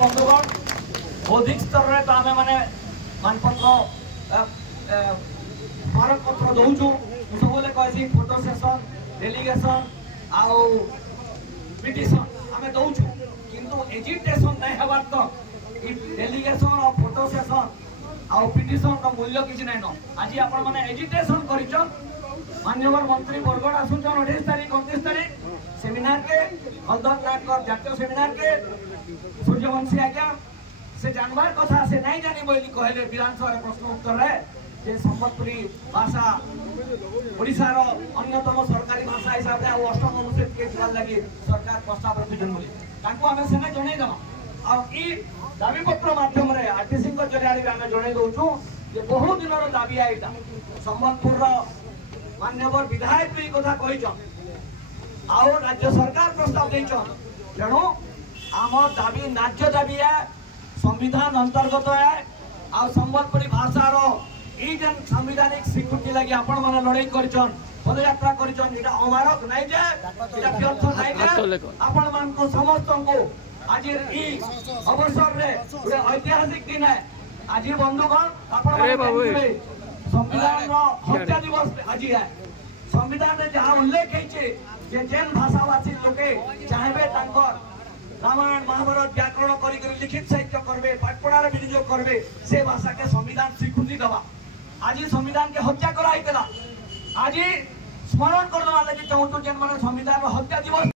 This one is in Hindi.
बंधुगण बौद्धिक स्तर में तो आम मैंने मानपत्र स्मारक पत्र दौचु सब कहे फोटो सेसन डेलीगेशन आउ पिटिशन आम दौचु किंतु एजिटेशन नहीं हबार तो डेलीगेशन और फोटो सेसन आउ पिटिशन का मूल्य किसी नहीं न आज आपण मैंने एजिटेशन कर माननीय मंत्री बरगढ़ आसुन 28 तारीख 29 तारीख सेमिनार के हलदर नायक जातीय सेमिनार के सूर्यवंशी आज्ञा से जानवर कथा से नहीं जानी बोली कहले विधानसभा प्रश्न उत्तर है जे संबलपुरी भाषा ओडिशार अन्यतम सरकारी भाषा हिसाब से अष्टम अनुच्छेद के दिवार लगी सरकार प्रस्ताव रखिछन बोली ताको आमे सेने जणै दमा आ ई दाबी पत्र माध्यम रे आरटीसी को जरिया आमे जणै दोछु जे बहुत दिन रो दाबी आइता संबलपुर रो मान्यवर विधायक भी कथा कहिछन आ राज्य सरकार प्रस्ताव देछन तेणु आम दाबी न्याय्य दाबी है संविधान अंतर्गत है आ संबलपुरी भाषार जन संविधानिक स्वीकृति लगी आपण माने लड़ाई करछन पदयात्रा करछन एटा अमारक नहीं जे एटा व्यर्थ नहीं जे आपण मान को समस्त को आज ई अवसर रे पूरे ऐतिहासिक दिन है आज बंधुगण आपण माने संविधान रो हत्या दिवस आज है संविधान रे जहां उल्लेख है जे जेन भाषाभाषी लोके चाहेबे तांकर रामायण महाभारत व्याकरण करी लिखित साहित्य करबे पाठपढ़ार विनियोग करबे से भाषा के संविधान स्वीकृति दबा आज संविधान के हत्या करा आज स्मरण करवा लगी चाहूँ जेन माने संविधान हत्या दिवस